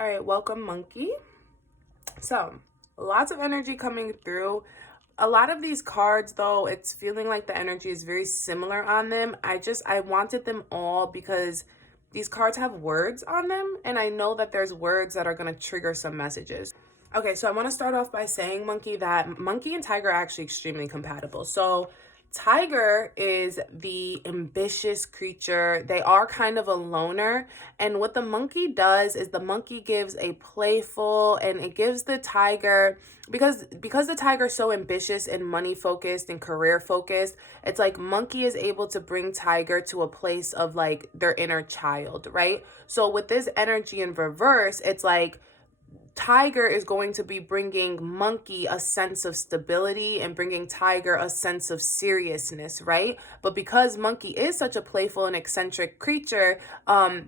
All right, welcome, monkey. So, lots of energy coming through. A lot of these cards, though, it's feeling like the energy is very similar on them. I wanted them all because these cards have words on them, and I know that there's words that are going to trigger some messages. Okay, so I want to start off by saying, monkey, that monkey and tiger are actually extremely compatible. So tiger is the ambitious creature. They are kind of a loner. And what the monkey does is the monkey gives a playful, and it gives the tiger, because the tiger is so ambitious and money focused and career focused, it's like monkey is able to bring tiger to a place of like their inner child, right? So with this energy in reverse, it's like tiger is going to be bringing monkey a sense of stability and bringing tiger a sense of seriousness, right? But because monkey is such a playful and eccentric creature,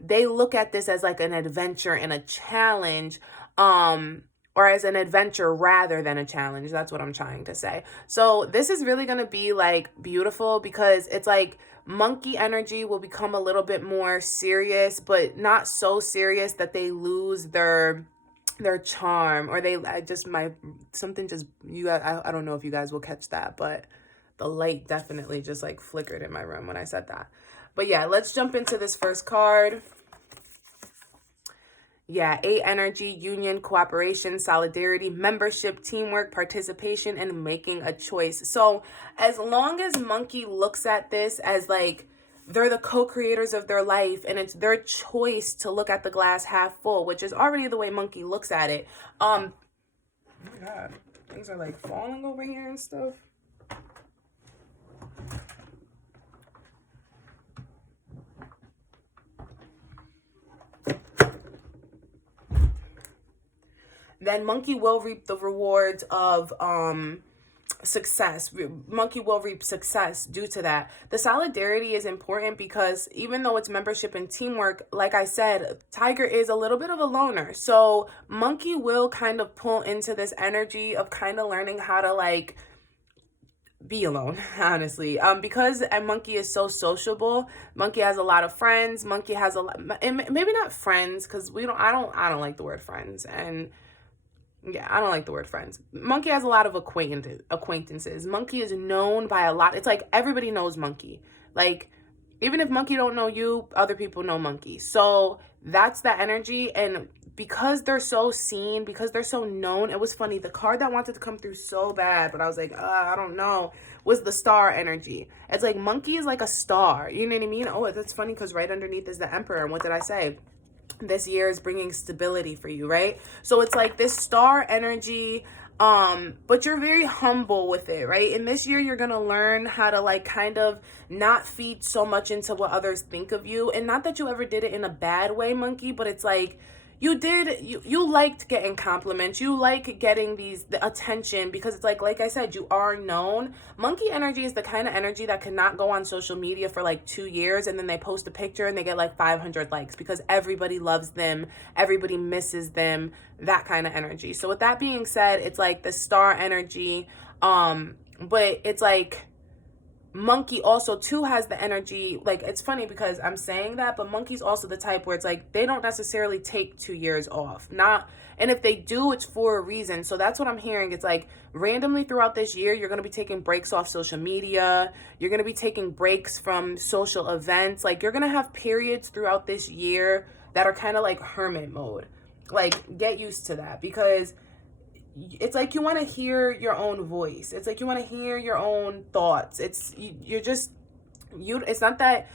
they look at this as like an adventure and a challenge, or as an adventure rather than a challenge. That's what I'm trying to say. So this is really going to be like beautiful, because it's like monkey energy will become a little bit more serious, but not so serious that they lose their charm, or I don't know if you guys will catch that, but the light definitely just like flickered in my room when I said that. But yeah, let's jump into this first card. Yeah, 8 energy, union, cooperation, solidarity, membership, teamwork, participation, and making a choice. So as long as monkey looks at this as like they're the co-creators of their life, and it's their choice to look at the glass half full, which is already the way monkey looks at it. Oh my God, things are like falling over here and stuff. Then monkey will reap the rewards of success. Monkey will reap success due to that. The solidarity is important because even though it's membership and teamwork, like I said, tiger is a little bit of a loner. So monkey will kind of pull into this energy of kind of learning how to like be alone, honestly. Because a monkey is so sociable. Monkey has a lot of friends. Monkey has a lot, and maybe not friends, because I don't like the word friends. And yeah, I don't like the word friends. Monkey has a lot of acquaintances. Monkey is known by a lot. It's like everybody knows monkey. Like, even if monkey don't know you, other people know monkey. So that's the energy. And because they're so seen, because they're so known, it was funny. The card that wanted to come through so bad, but I was like, I don't know, was the star energy. It's like monkey is like a star. You know what I mean? Oh, that's funny because right underneath is the emperor. And what did I say? This year is bringing stability for you, right? So it's like this star energy, but you're very humble with it, right? In this year, you're gonna learn how to like kind of not feed so much into what others think of you. And not that you ever did it in a bad way, monkey, but it's like you liked getting compliments, you like getting the attention, because it's like I said, you are known. Monkey energy is the kind of energy that cannot go on social media for like 2 years and then they post a picture and they get like 500 likes because everybody loves them, everybody misses them, that kind of energy. So with that being said, it's like the star energy, but it's like monkey also too has the energy, like it's funny because I'm saying that, but monkey's also the type where it's like they don't necessarily take 2 years off, and if they do, it's for a reason. So that's what I'm hearing. It's like randomly throughout this year, you're going to be taking breaks off social media, you're going to be taking breaks from social events, like you're going to have periods throughout this year that are kind of like hermit mode. Like, get used to that, because it's like you want to hear your own voice. It's like you want to hear your own thoughts. It's not that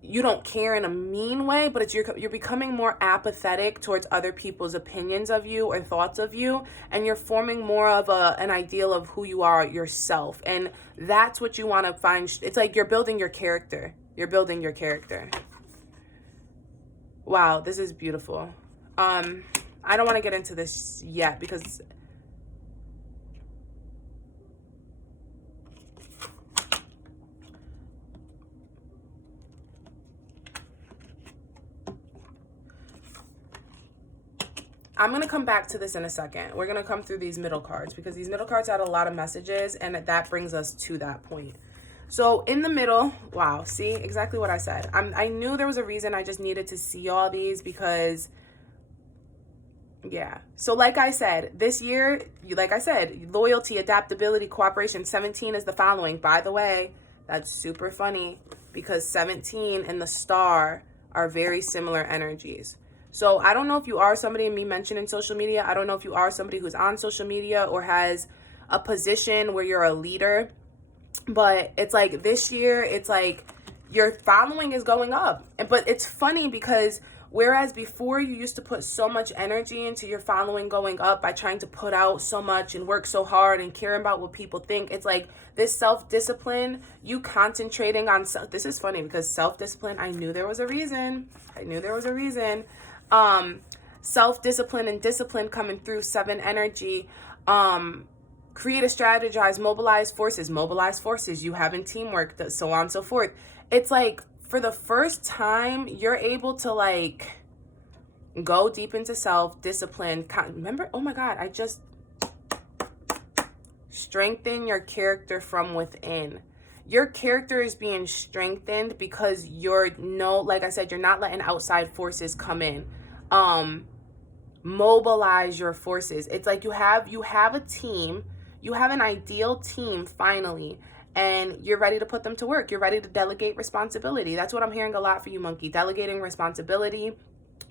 you don't care in a mean way, but it's you're becoming more apathetic towards other people's opinions of you or thoughts of you, and you're forming more of an ideal of who you are yourself. And that's what you want to find. It's like you're building your character. You're building your character. Wow, this is beautiful. I don't want to get into this yet because I'm going to come back to this in a second. We're going to come through these middle cards because these middle cards had a lot of messages, and that brings us to that point. So in the middle, wow, see exactly what I said. I knew there was a reason. I just needed to see all these because Yeah. So like I said, this year, like I said, loyalty, adaptability, cooperation. 17 is the following. By the way, that's super funny because 17 and the star are very similar energies. So I don't know if you are somebody, me mentioning social media, I don't know if you are somebody who's on social media or has a position where you're a leader, but it's like this year, it's like your following is going up. But it's funny because whereas before you used to put so much energy into your following going up by trying to put out so much and work so hard and caring about what people think, it's like this self-discipline, you concentrating on this is funny because self-discipline, I knew there was a reason. Self-discipline and discipline coming through 7 energy. Create a strategize, mobilize forces, you having teamwork, so on and so forth. It's like for the first time, you're able to like go deep into self-discipline. Remember, oh my God, I just strengthen your character from within. Your character is being strengthened because like I said, you're not letting outside forces come in. Mobilize your forces. It's like you have a team. You have an ideal team finally, and you're ready to put them to work. You're ready to delegate responsibility. That's what I'm hearing a lot for you, Monkey. Delegating responsibility.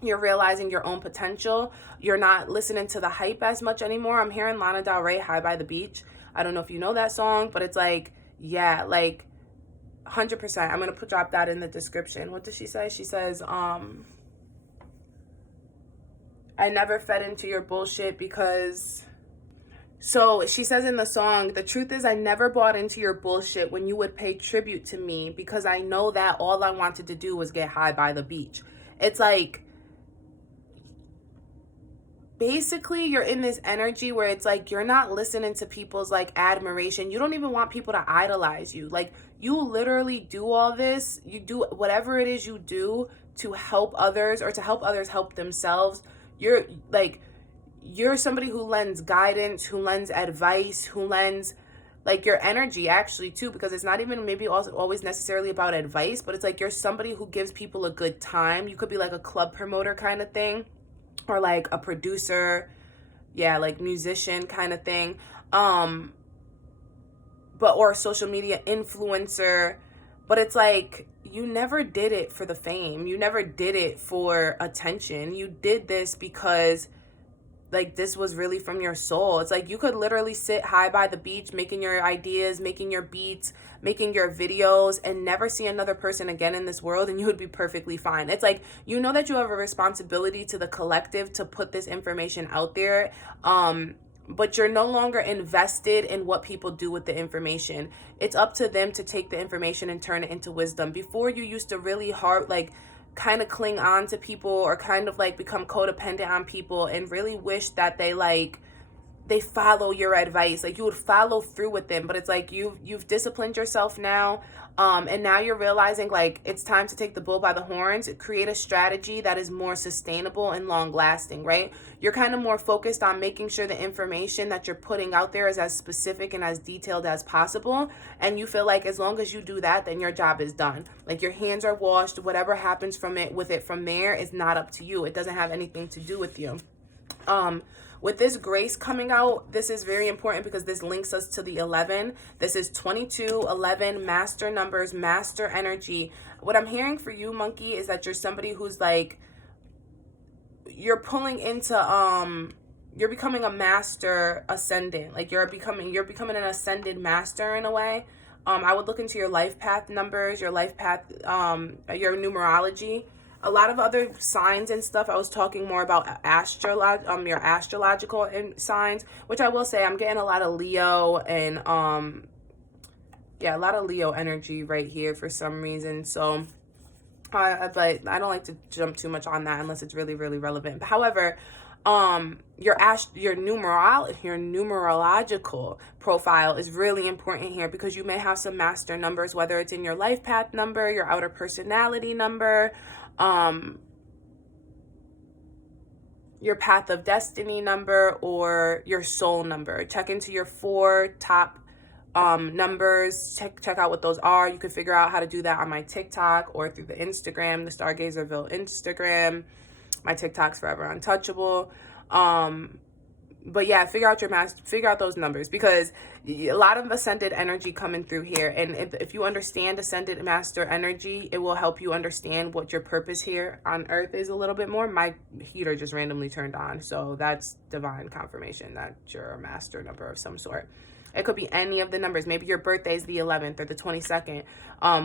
You're realizing your own potential. You're not listening to the hype as much anymore. I'm hearing Lana Del Rey, High by the Beach. I don't know if you know that song, but it's like, yeah, like 100%. I'm going to drop that in the description. What does she say? She says, I never fed into your bullshit because... So she says in the song, the truth is I never bought into your bullshit when you would pay tribute to me because I know that all I wanted to do was get high by the beach. It's like, basically you're in this energy where it's like you're not listening to people's like admiration. You don't even want people to idolize you. Like you literally do all this. You do whatever it is you do to help others or to help others help themselves. You're somebody who lends guidance, who lends advice, who lends like your energy actually too, because it's not even maybe also always necessarily about advice, but it's like you're somebody who gives people a good time. You could be like a club promoter kind of thing, or like a producer, yeah, like musician kind of thing, or a social media influencer. But it's like you never did it for the fame. You never did it for attention. You did this because like this was really from your soul. It's like you could literally sit high by the beach making your ideas, making your beats, making your videos, and never see another person again in this world, and you would be perfectly fine. It's like you know that you have a responsibility to the collective to put this information out there, but you're no longer invested in what people do with the information. It's up to them to take the information and turn it into wisdom. Before, you used to really hard like kind of cling on to people or kind of like become codependent on people and really wish that they follow your advice, like you would follow through with them. But it's like you've disciplined yourself now, and now you're realizing like it's time to take the bull by the horns, create a strategy that is more sustainable and long lasting, right? You're kind of more focused on making sure the information that you're putting out there is as specific and as detailed as possible, and you feel like as long as you do that, then your job is done. Like your hands are washed. Whatever happens from it from there is not up to you. It doesn't have anything to do with you. With this grace coming out, this is very important because this links us to the 11. This is 22, 11, master numbers, master energy. What I'm hearing for you, Monkey, is that you're somebody who's like, you're pulling into, you're becoming a master ascendant. Like you're becoming an ascended master in a way. I would look into your life path numbers, your life path, your numerology. A lot of other signs and stuff, I was talking more about your astrological signs, which I will say I'm getting a lot of Leo and a lot of Leo energy right here for some reason. So but I don't like to jump too much on that unless it's really, really relevant. However, your numerological profile is really important here because you may have some master numbers, whether it's in your life path number, your outer personality number, your path of destiny number, or your soul number. Check into your 4 top numbers. Check out what those are. You can figure out how to do that on my TikTok or through the Instagram, the Stargazerville Instagram. My TikTok's Forever Untouchable. But yeah, figure out those numbers, because a lot of ascended energy coming through here. And if you understand ascended master energy, it will help you understand what your purpose here on earth is a little bit more. My heater just randomly turned on, so that's divine confirmation that you're a master number of some sort. It could be any of the numbers. Maybe your birthday is the 11th or the 22nd.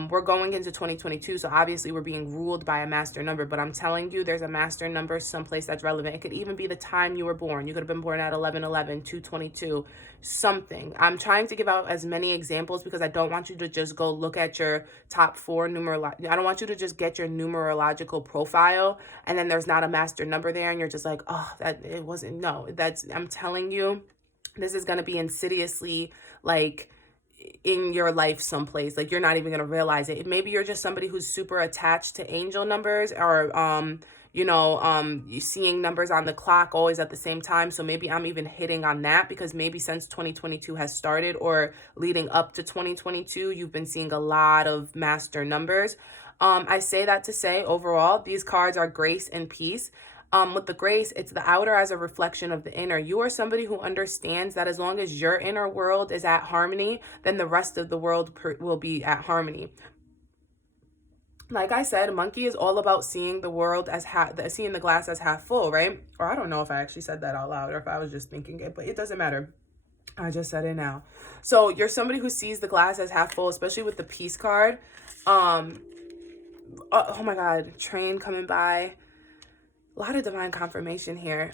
We're going into 2022, so obviously we're being ruled by a master number. But I'm telling you, there's a master number someplace that's relevant. It could even be the time you were born. You could have been born at 11/11, 2/22, something. I'm trying to give out as many examples because I don't want you to just go look at your top 4 I don't want you to just get your numerological profile and then there's not a master number there and you're just like, oh, that it wasn't. No, I'm telling you, this is going to be insidiously like in your life someplace. Like you're not even going to realize it. Maybe you're just somebody who's super attached to angel numbers, or you seeing numbers on the clock always at the same time. So maybe I'm even hitting on that, because maybe since 2022 has started or leading up to 2022, you've been seeing a lot of master numbers. I say that to say overall, these cards are grace and peace. With the grace, it's the outer as a reflection of the inner. You are somebody who understands that as long as your inner world is at harmony, then the rest of the world will be at harmony. Like I said, monkey is all about seeing the world as seeing the glass as half full, right? Or I don't know if I actually said that out loud or if I was just thinking it, but it doesn't matter. I just said it now. So you're somebody who sees the glass as half full, especially with the peace card. Oh my God, train coming by. A lot of divine confirmation here.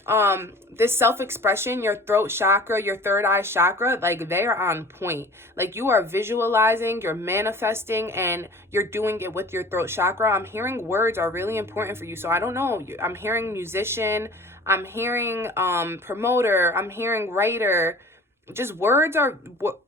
This self-expression, your throat chakra, your third eye chakra, like they are on point. Like you are visualizing, you're manifesting, and you're doing it with your throat chakra. I'm hearing words are really important for you. So I don't know. I'm hearing musician. I'm hearing promoter. I'm hearing writer. Just words are what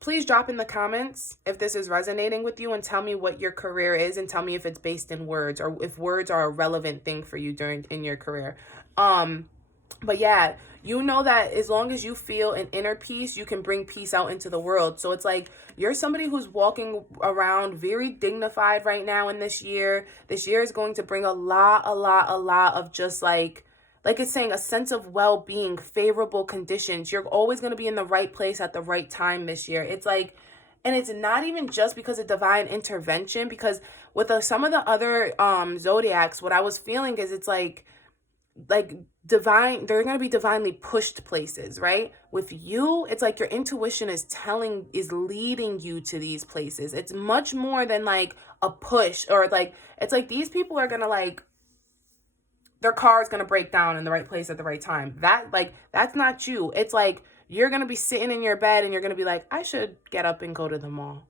please drop in the comments if this is resonating with you and tell me what your career is and tell me if it's based in words or if words are a relevant thing for you in your career. But yeah, you know that as long as you feel an inner peace, you can bring peace out into the world. So it's like you're somebody who's walking around very dignified right now in this year. This year is going to bring a lot of just like it's saying a sense of well-being, favorable conditions. You're always going to be in the right place at the right time this year. It's like, and it's not even just because of divine intervention, because with some of the other zodiacs, what I was feeling is it's like divine, they're going to be divinely pushed places, right? With you, it's like your intuition is leading you to these places. It's much more than like a push, or like, it's like these people are going to like, their car is going to break down in the right place at the right time. That's not you. It's like you're going to be sitting in your bed and you're going to be like, I should get up and go to the mall.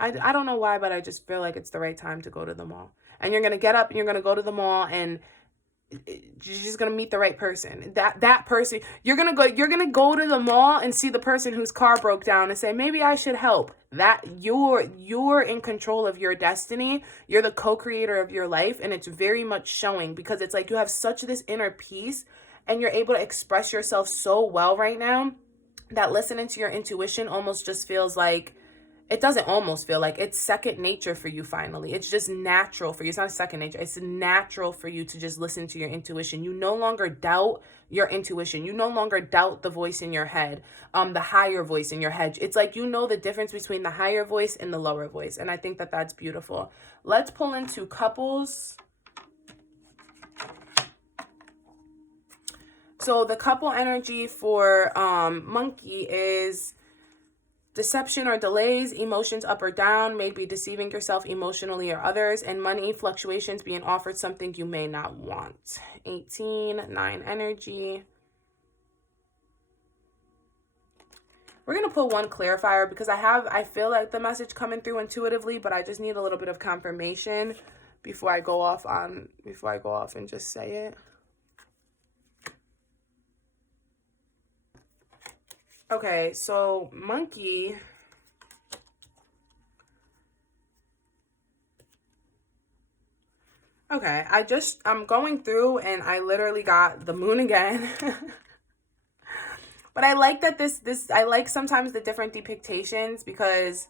I don't know why, but I just feel like it's the right time to go to the mall. And you're going to get up and you're going to go to the mall and you're just going to meet the right person. That person, you're going to go to the mall and see the person whose car broke down and say, maybe I should help. That you're in control of your destiny. You're the co-creator of your life. And it's very much showing, because it's like you have such this inner peace and you're able to express yourself so well right now that listening to your intuition almost just feels like, it doesn't almost feel like, it's second nature for you finally. It's just natural for you. It's not second nature. It's natural for you to just listen to your intuition. You no longer doubt your intuition. You no longer doubt the voice in your head, the higher voice in your head. It's like you know the difference between the higher voice and the lower voice. And I think that that's beautiful. Let's pull into couples. So the couple energy for monkey is deception or delays, emotions up or down, maybe deceiving yourself emotionally or others, and money fluctuations, being offered something you may not want. 18, 9 energy. We're going to pull one clarifier because I feel like the message coming through intuitively, but I just need a little bit of confirmation before I go off and just say it. Okay, so monkey. Okay, I'm going through and I literally got the moon again. But I like that I like sometimes the different depictions, because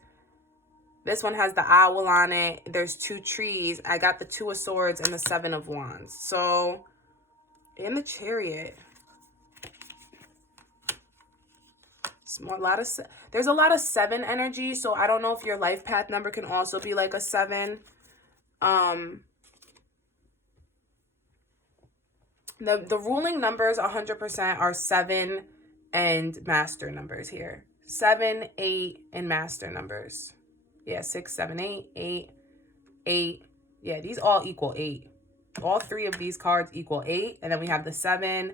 this one has the owl on it. There's 2 trees. I got the 2 of swords and the 7 of wands. So in the chariot, There's a lot of 7 energy, so I don't know if your life path number can also be like a 7. The ruling numbers 100% are 7 and master numbers here. 7, 8, and master numbers. Yeah, 6, 7, 8, 8, 8. Yeah, these all equal 8. All 3 of these cards equal 8. And then we have the 7.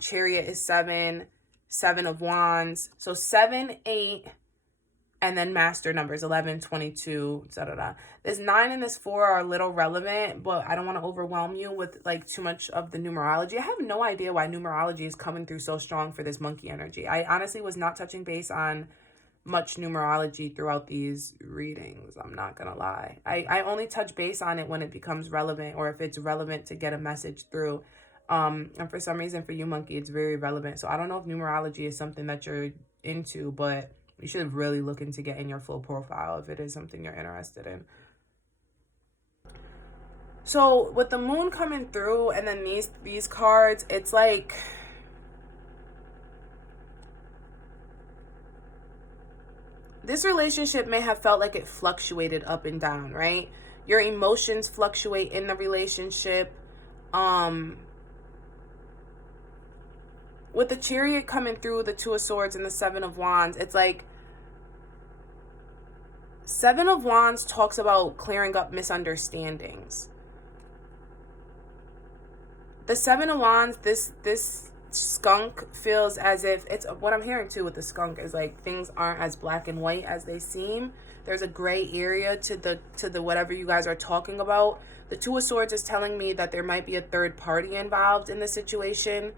Chariot is 7. 7 of Wands. So 7, 8, and then master numbers 11, 22, da da da. This 9 and this 4 are a little relevant, but I don't want to overwhelm you with like too much of the numerology. I have no idea why numerology is coming through so strong for this monkey energy. I honestly was not touching base on much numerology throughout these readings. I'm not gonna lie. I only touch base on it when it becomes relevant, or if it's relevant to get a message through. And for some reason for you, monkey, it's very relevant. So I don't know if numerology is something that you're into, but you should really look into getting your full profile if it is something you're interested in. So with the moon coming through and then these cards, it's like this relationship may have felt like it fluctuated up and down, right? Your emotions fluctuate in the relationship. With the Chariot coming through, the 2 of Swords and the 7 of Wands, it's like 7 of Wands talks about clearing up misunderstandings. The 7 of Wands, this skunk feels as if it's what I'm hearing too with the skunk is like things aren't as black and white as they seem. There's a gray area to the whatever you guys are talking about. The 2 of Swords is telling me that there might be a third party involved in the situation.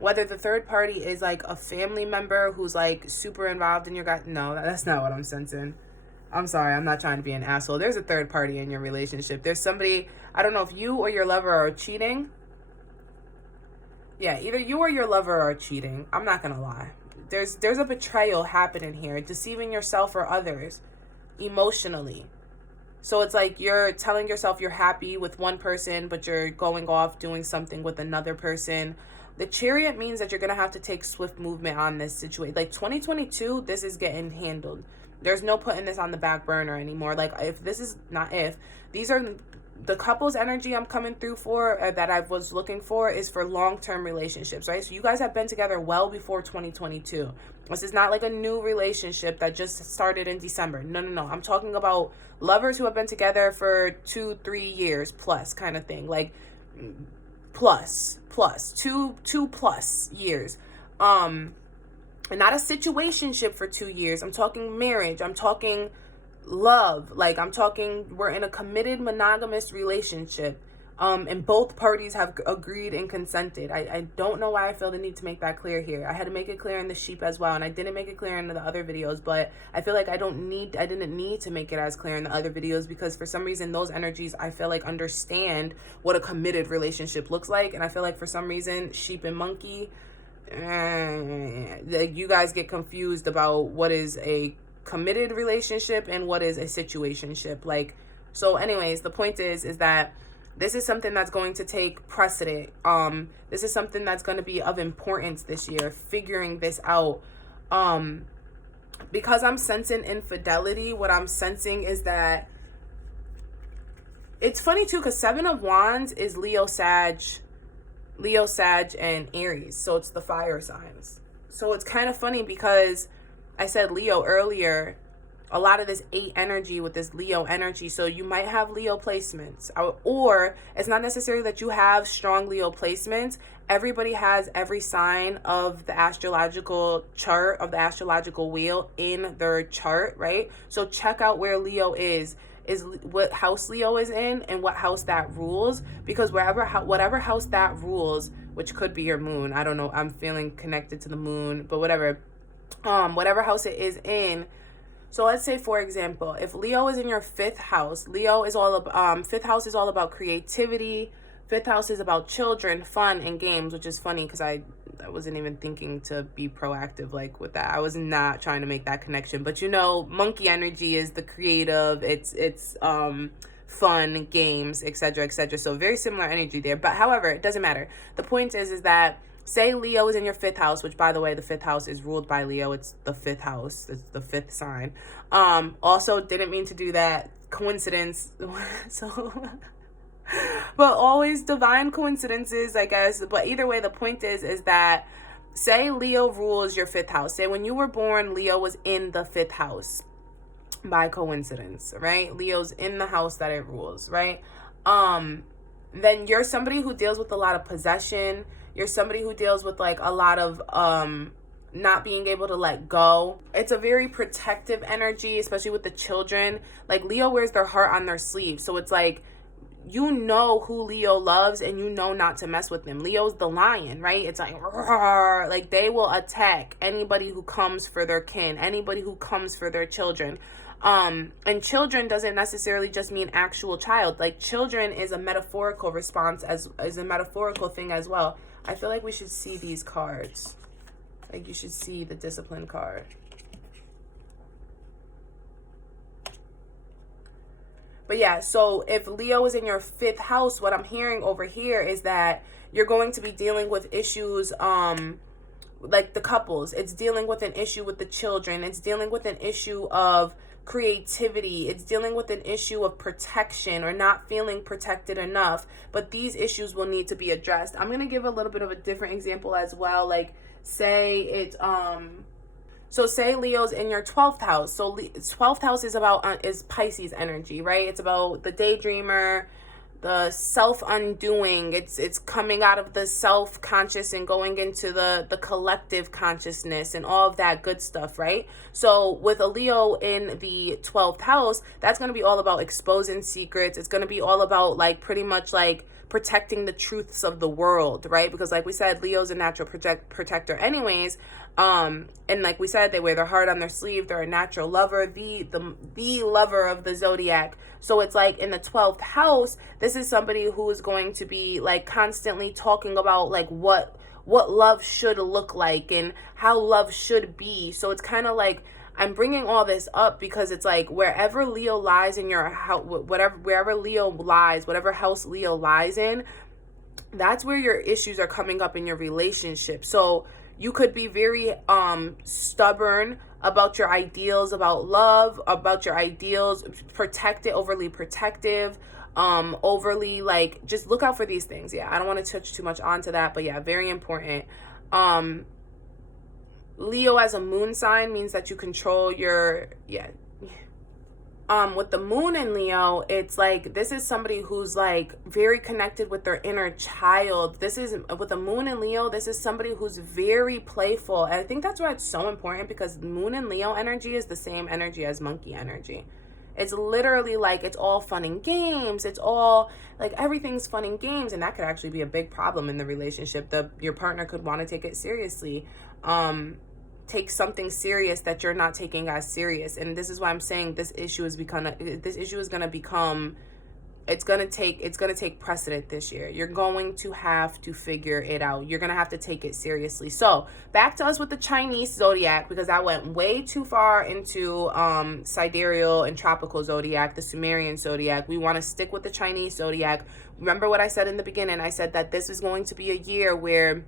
Whether the third party is like a family member who's like super involved in your guys. No, that's not what I'm sensing. I'm sorry, I'm not trying to be an asshole. There's a third party in your relationship. There's somebody, I don't know if you or your lover are cheating. Yeah, either you or your lover are cheating. I'm not gonna lie. There's a betrayal happening here, deceiving yourself or others emotionally. So it's like you're telling yourself you're happy with one person, but you're going off doing something with another person. The Chariot means that you're going to have to take swift movement on this situation. Like 2022, this is getting handled. There's no putting this on the back burner anymore. Like these are the couple's energy I'm coming through for, that I was looking for, is for long-term relationships, right? So you guys have been together well before 2022. This is not like a new relationship that just started in December. No. I'm talking about lovers who have been together for 2-3 years plus kind of thing. Like plus 2+ years. And not a situationship for 2 years. I'm talking marriage. I'm talking love. Like I'm talking, we're in a committed monogamous relationship. And both parties have agreed and consented. I don't know why I feel the need to make that clear here. I had to make it clear in the sheep as well, and I didn't make it clear in the other videos, but I feel like I didn't need to make it as clear in the other videos, because for some reason those energies I feel like understand what a committed relationship looks like, and I feel like for some reason sheep and monkey, like you guys get confused about what is a committed relationship and what is a situationship. Like, so anyways, the point is that this is something that's going to take precedent. This is something that's going to be of importance this year, figuring this out. Because I'm sensing infidelity, what I'm sensing is that it's funny too, because 7 of Wands is Leo, Sag, and Aries. So it's the fire signs. So it's kind of funny because I said Leo earlier. A lot of this 8 energy with this Leo energy. So you might have Leo placements, or it's not necessarily that you have strong Leo placements. Everybody has every sign of the astrological chart, of the astrological wheel in their chart, right? So check out where Leo is what house Leo is in and what house that rules, because whatever house that rules, which could be your moon. I don't know. I'm feeling connected to the moon, but whatever house it is in. So let's say, for example, if Leo is in your 5th house, Leo is all about, 5th house is all about creativity. 5th house is about children, fun, and games, which is funny because I wasn't even thinking to be proactive like with that. I was not trying to make that connection. But you know, monkey energy is the creative, it's fun, games, etc., etc. So very similar energy there. But however, it doesn't matter. The point is that Say Leo is in your 5th house, which, by the way, the 5th house is ruled by Leo. It's the 5th house. It's the 5th sign. Also, didn't mean to do that. Coincidence. So, but always divine coincidences, I guess. But either way, the point is that say Leo rules your 5th house. Say when you were born, Leo was in the 5th house by coincidence, right? Leo's in the house that it rules, right? Then you're somebody who deals with a lot of possession. You're somebody who deals with like a lot of not being able to let go. It's a very protective energy, especially with the children. Like Leo wears their heart on their sleeve. So it's like, you know who Leo loves and you know not to mess with them. Leo's the lion, right? It's like they will attack anybody who comes for their kin, anybody who comes for their children. And children doesn't necessarily just mean actual child. Like children is a metaphorical response as a metaphorical thing as well. I feel like we should see these cards. Like you should see the discipline card. But yeah, so if Leo is in your 5th house, what I'm hearing over here is that you're going to be dealing with issues, like the couples. It's dealing with an issue with the children. It's dealing with an issue of creativity. It's dealing with an issue of protection or not feeling protected enough. But these issues will need to be addressed. I'm going to give a little bit of a different example as well. Like say it's, so say Leo's in your 12th house. So 12th house is about is Pisces energy, right? It's about the daydreamer, the self-undoing. It's coming out of the self-conscious and going into the collective consciousness and all of that good stuff, right? So with a Leo in the 12th house, that's going to be all about exposing secrets. It's going to be all about like pretty much like protecting the truths of the world, right? Because like we said, Leo's a natural protector anyways. And like we said, they wear their heart on their sleeve. They're a natural lover, the lover of the zodiac. So it's like in the 12th house, this is somebody who is going to be like constantly talking about like what love should look like and how love should be. So it's kind of like I'm bringing all this up because it's like wherever Leo lies in your house, wherever Leo lies, whatever house Leo lies in, that's where your issues are coming up in your relationship. So you could be very stubborn about your ideals, about love, about your ideals, overly protective, overly like, just look out for these things. Yeah, I don't want to touch too much onto that, but yeah, very important. Leo as a moon sign means that you control your, with the moon in Leo, it's like this is somebody who's like very connected with their inner child. This is with the moon in Leo, this is somebody who's very playful. And I think that's why it's so important, because moon in Leo energy is the same energy as monkey energy. It's literally like it's all fun and games. It's all like everything's fun and games, and that could actually be a big problem in the relationship. Your partner could want to take it seriously. Take something serious that you're not taking as serious. And this is why I'm saying this issue is going to become, it's going to take precedent this year. You're going to have to figure it out. You're going to have to take it seriously. So back to us with the Chinese zodiac, because I went way too far into sidereal and tropical zodiac, the Sumerian zodiac. We want to stick with the Chinese zodiac. Remember what I said in the beginning? I said that this is going to be a year where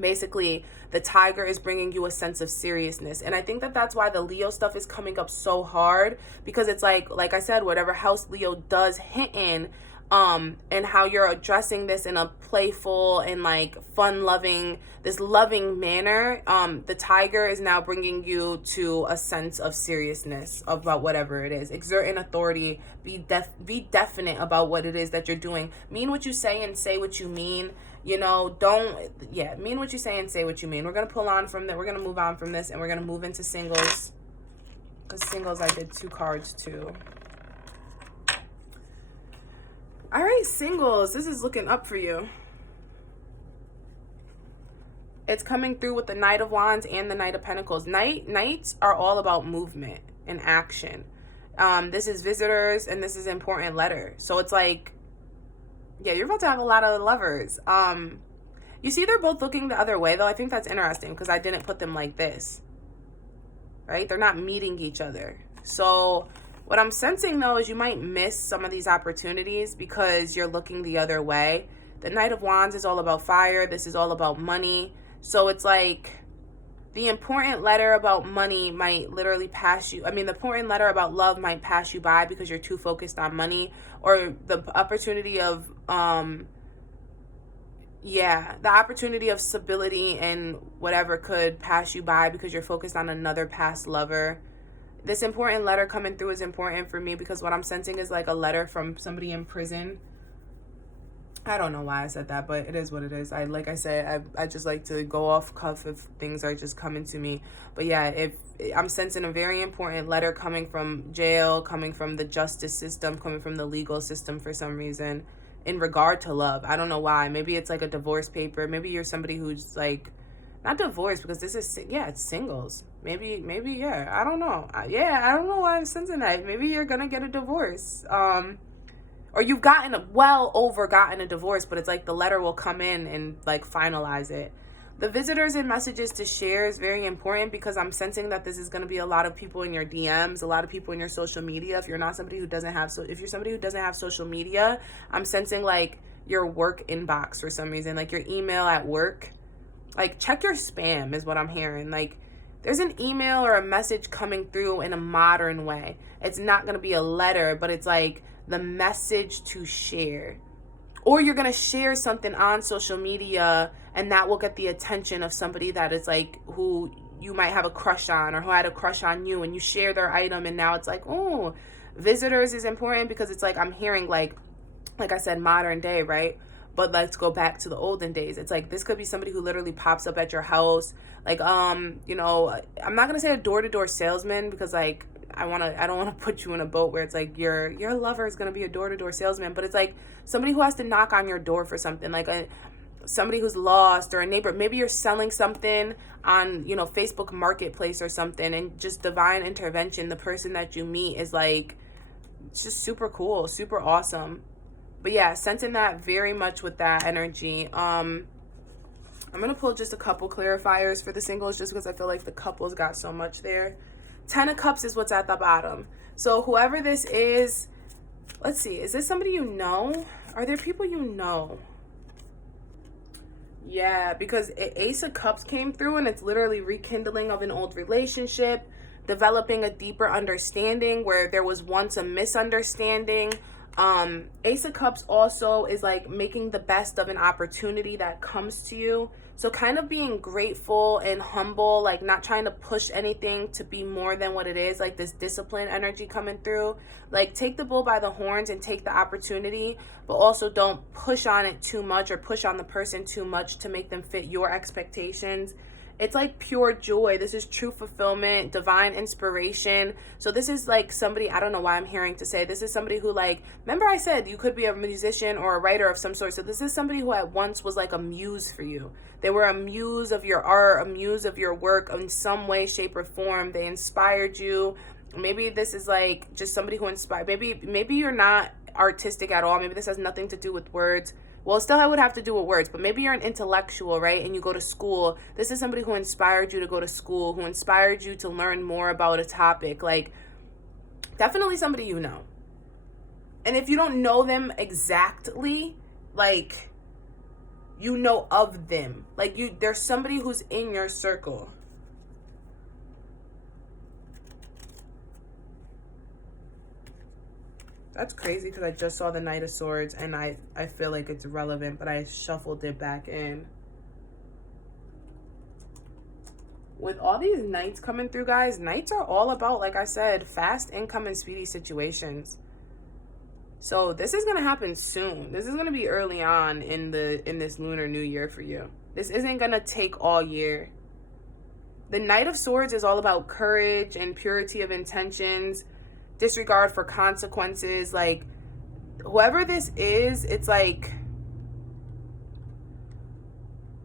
basically the tiger is bringing you a sense of seriousness. And I think that that's why the Leo stuff is coming up so hard, because it's like I said, whatever house Leo does hit in, and how you're addressing this in a playful and like loving manner, the tiger is now bringing you to a sense of seriousness about whatever it is. Exert an authority, be definite about what it is that you're doing. Mean what you say and say what you mean. You know, mean what you say and say what you mean. We're going to pull on from that. We're going to move on from this, and we're going to move into singles. Because singles, I did 2 cards too. All right, singles, this is looking up for you. It's coming through with the Knight of Wands and the Knight of Pentacles. Knights are all about movement and action. This is visitors, and this is important letter. So it's like, yeah, you're about to have a lot of lovers. You see they're both looking the other way, though. I think that's interesting because I didn't put them like this, right? They're not meeting each other. So what I'm sensing, though, is you might miss some of these opportunities because you're looking the other way. The Knight of Wands is all about fire. This is all about money. So it's like the important letter about money might literally pass you. I mean, the important letter about love might pass you by because you're too focused on money, or the opportunity of, the opportunity of stability and whatever could pass you by because you're focused on another past lover. This important letter coming through is important for me because what I'm sensing is like a letter from somebody in prison. I don't know why I said that, but it is what it is. I just like to go off cuff if things are just coming to me. But yeah, if I'm sensing a very important letter coming from jail, coming from the justice system, coming from the legal system for some reason in regard to love. I don't know why. Maybe it's like a divorce paper. Maybe you're somebody who's like, not divorced because this is, it's singles. Maybe, yeah. I don't know. I don't know why I'm sensing that. Maybe you're going to get a divorce. Or you've gotten a divorce, but it's like the letter will come in and like finalize it. The visitors and messages to share is very important because I'm sensing that this is going to be a lot of people in your DMs, a lot of people in your social media. If you're somebody who doesn't have social media, I'm sensing like your work inbox for some reason, like your email at work. Like check your spam is what I'm hearing. Like there's an email or a message coming through in a modern way. It's not going to be a letter, but it's like the message to share. Or you're going to share something on social media and that will get the attention of somebody that is like who you might have a crush on or who had a crush on you, and you share their item and now it's like, oh, visitors is important because it's like I'm hearing like I said, modern day, right? But let's go back to the olden days. It's like this could be somebody who literally pops up at your house. Like, I'm not going to say a door-to-door salesman because like I don't want to put you in a boat where it's like your lover is going to be a door-to-door salesman, but it's like somebody who has to knock on your door for something, like somebody who's lost, or a neighbor. Maybe you're selling something on, Facebook Marketplace or something, and just divine intervention. The person that you meet is like, it's just super cool, super awesome. But yeah, sensing that very much with that energy. I'm going to pull just a couple clarifiers for the singles just because I feel like the couples got so much there. 10 of Cups is what's at the bottom. So whoever this is, let's see, is this somebody you know? Are there people you know? Yeah, because Ace of Cups came through and it's literally rekindling of an old relationship, developing a deeper understanding where there was once a misunderstanding. Ace of Cups also is like making the best of an opportunity that comes to you. So kind of being grateful and humble, like not trying to push anything to be more than what it is, like this discipline energy coming through. Like take the bull by the horns and take the opportunity, but also don't push on it too much or push on the person too much to make them fit your expectations. It's like pure joy. This is true fulfillment, divine inspiration. So this is like somebody, I don't know why I'm hearing to say, this is somebody who like, remember I said you could be a musician or a writer of some sort. So this is somebody who at once was like a muse for you. They were a muse of your art, a muse of your work in some way, shape, or form. They inspired you. Maybe this is like just somebody who inspired. Maybe you're not artistic at all. Maybe this has nothing to do with words. Well, still I would have to do with words, but maybe you're an intellectual, right? And you go to school. This is somebody who inspired you to go to school, who inspired you to learn more about a topic. Like, definitely somebody you know. And if you don't know them exactly, like, you know of them. Like, there's somebody who's in your circle. That's crazy because I just saw the Knight of Swords and I feel like it's relevant, but I shuffled it back in. With all these Knights coming through, guys, Knights are all about, like I said, fast income and speedy situations. So this is going to happen soon. This is going to be early on in this Lunar New Year for you. This isn't going to take all year. The Knight of Swords is all about courage and purity of intentions, disregard for consequences. Like, whoever this is, it's like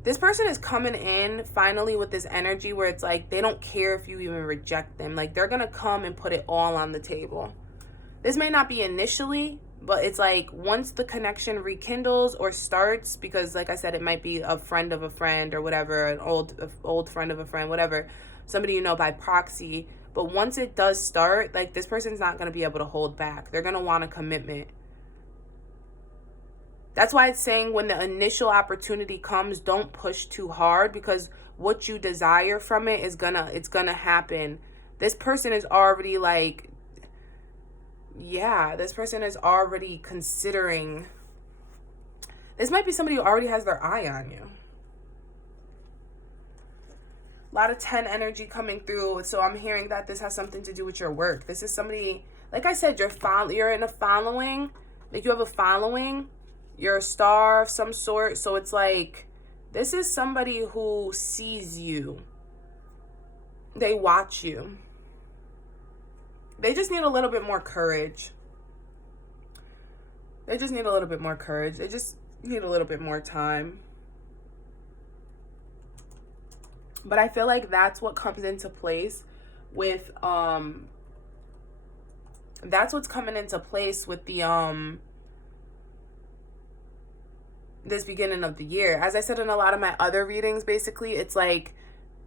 this person is coming in finally with this energy where it's like they don't care if you even reject them. Like, they're gonna come and put it all on the table. This may not be initially, but it's like once the connection rekindles or starts, because like I said, it might be a friend of a friend or whatever, an old friend of a friend, whatever, somebody you know by proxy. But once it does start, like, this person's not going to be able to hold back. They're going to want a commitment. That's why it's saying when the initial opportunity comes, don't push too hard, because what you desire from it is gonna happen. This person is already like, yeah, this person is already considering. This might be somebody who already has their eye on you. A lot of 10 energy coming through. So I'm hearing that this has something to do with your work. This is somebody, like I said, you're in a following. Like you have a following. You're a star of some sort. So it's like, this is somebody who sees you. They watch you. They just need a little bit more courage. They just need a little bit more courage. They just need a little bit more time. But I feel like that's what comes into place with that's what's coming into place with the this beginning of the year. As I said in a lot of my other readings, basically it's like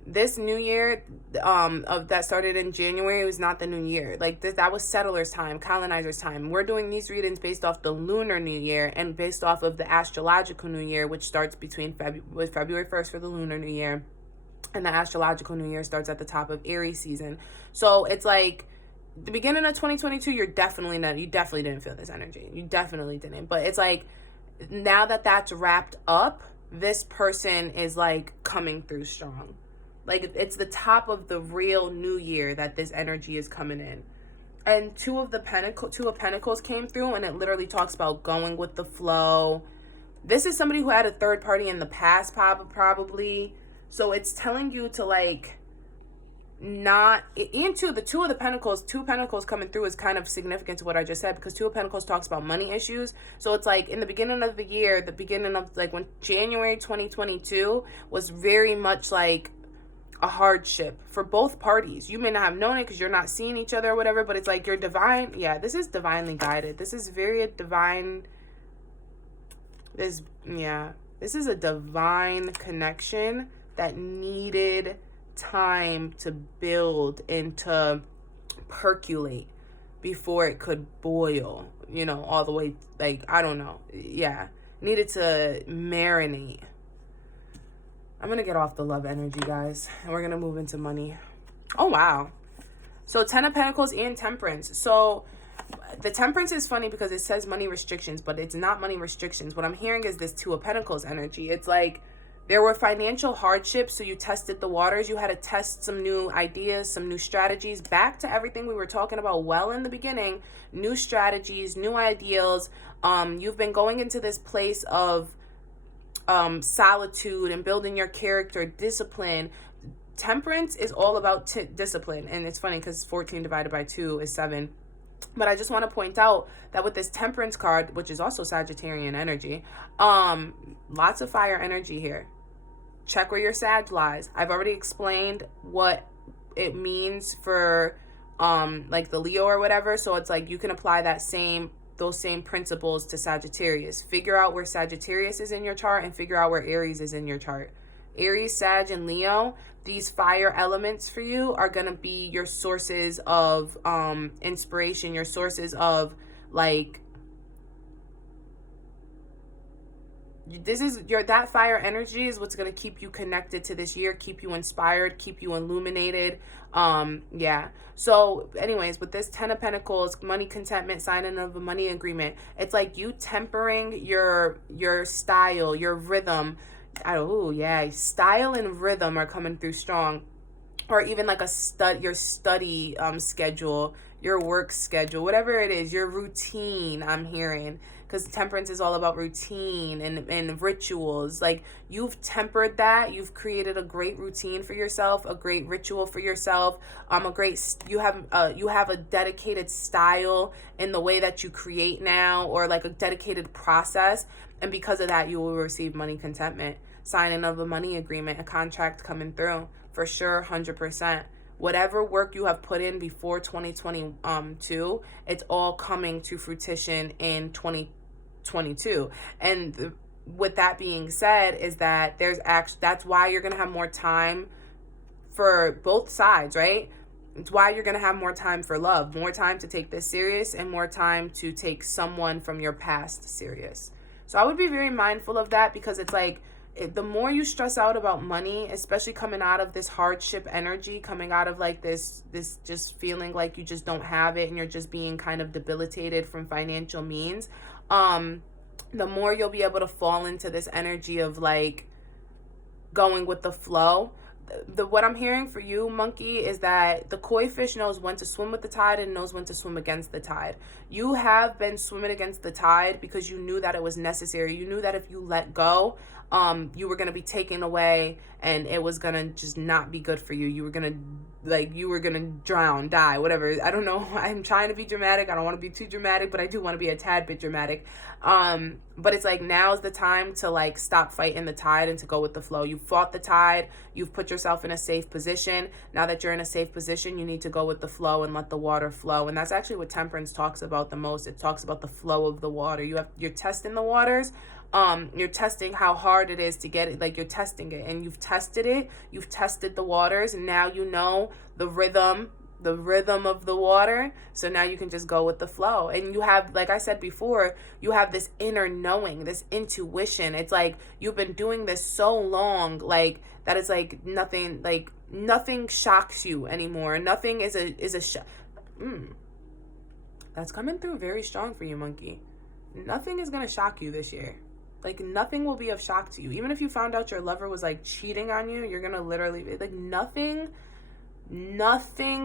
this new year of that started in January was not the new year. Like this, that was settlers time, colonizers time. We're doing these readings based off the lunar new year and based off of the astrological new year, which starts between February 1st for the lunar new year, and the astrological new year starts at the top of Aries season. So it's like the beginning of 2022, you definitely didn't feel this energy. You definitely didn't. But it's like now that that's wrapped up, this person is like coming through strong. Like it's the top of the real new year that this energy is coming in. And Two of Pentacles came through, and it literally talks about going with the flow. This is somebody who had a third party in the past, probably. So it's telling you to like not into the Two of Pentacles coming through is kind of significant to what I just said, because Two of Pentacles talks about money issues. So it's like in the beginning of the year, the beginning of like when January 2022 was very much like a hardship for both parties. You may not have known it because you're not seeing each other or whatever, but it's like you're divine. Yeah, this is divinely guided. This is very divine. This is a divine connection that needed time to build and to percolate before it could boil, all the way, like, I don't know. Yeah, needed to marinate. I'm going to get off the love energy, guys, and we're going to move into money. Oh, wow. So 10 of Pentacles and Temperance. So the Temperance is funny because it says money restrictions, but it's not money restrictions. What I'm hearing is this Two of Pentacles energy. It's like there were financial hardships, so you tested the waters. You had to test some new ideas, some new strategies. Back to everything we were talking about well in the beginning. New strategies, new ideals. You've been going into this place of solitude and building your character, discipline. Temperance is all about discipline. And it's funny because 14 divided by 2 is 7. But I just want to point out that with this Temperance card, which is also Sagittarian energy, lots of fire energy here. Check where your Sag lies. I've already explained what it means for like the Leo or whatever. So it's like you can apply those same principles to Sagittarius. Figure out where Sagittarius is in your chart and figure out where Aries is in your chart. Aries, Sag, and Leo, these fire elements for you are going to be your sources of inspiration, your sources of like, that fire energy is what's going to keep you connected to this year, keep you inspired, keep you illuminated. Yeah. So anyways, with this 10 of Pentacles, money contentment, signing of a money agreement, it's like you tempering your style, your rhythm. Style and rhythm are coming through strong. Or even like your study schedule, your work schedule, whatever it is, your routine, I'm hearing. Because Temperance is all about routine and rituals. Like you've tempered that. You've created a great routine for yourself, a great ritual for yourself. You have a dedicated style in the way that you create now, or like a dedicated process. And because of that, you will receive money contentment, signing of a money agreement, a contract coming through for sure, 100%. Whatever work you have put in before 2022, it's all coming to fruition in 2022. And with that being said, is that that's why you're going to have more time for both sides, right? It's why you're going to have more time for love, more time to take this serious, and more time to take someone from your past serious. So I would be very mindful of that, because it's like, the more you stress out about money, especially coming out of this hardship energy, coming out of like this just feeling like you just don't have it and you're just being kind of debilitated from financial means, the more you'll be able to fall into this energy of like going with the flow. What I'm hearing for you, monkey, is that the koi fish knows when to swim with the tide and knows when to swim against the tide. You have been swimming against the tide because you knew that it was necessary. You knew that if you let go, you were going to be taken away and it was going to just not be good for you. You were going to drown, die, whatever. I don't know. I'm trying to be dramatic. I don't want to be too dramatic, but I do want to be a tad bit dramatic. But it's like, now's the time to like stop fighting the tide and to go with the flow. You fought the tide. You've put yourself in a safe position. Now that you're in a safe position, you need to go with the flow and let the water flow. And that's actually what temperance talks about the most. It talks about the flow of the water. You're testing the waters. You're testing how hard it is to get it. Like, you're testing it, and you've tested it. You've tested the waters, and now you know the rhythm of the water. So now you can just go with the flow. And you have, like I said before, you have this inner knowing, this intuition. It's like you've been doing this so long, like that it's like nothing shocks you anymore. Nothing is a shock. That's coming through very strong for you, monkey. Nothing is going to shock you this year. Like, nothing will be of shock to you. Even if you found out your lover was like cheating on you, you're going to literally be like, nothing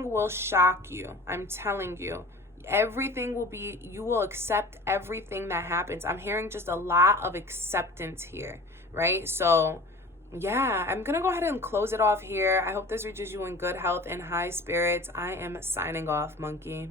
will shock you. I'm telling you. Everything will be, you will accept everything that happens. I'm hearing just a lot of acceptance here, right? So yeah, I'm going to go ahead and close it off here. I hope this reaches you in good health and high spirits. I am signing off, monkey.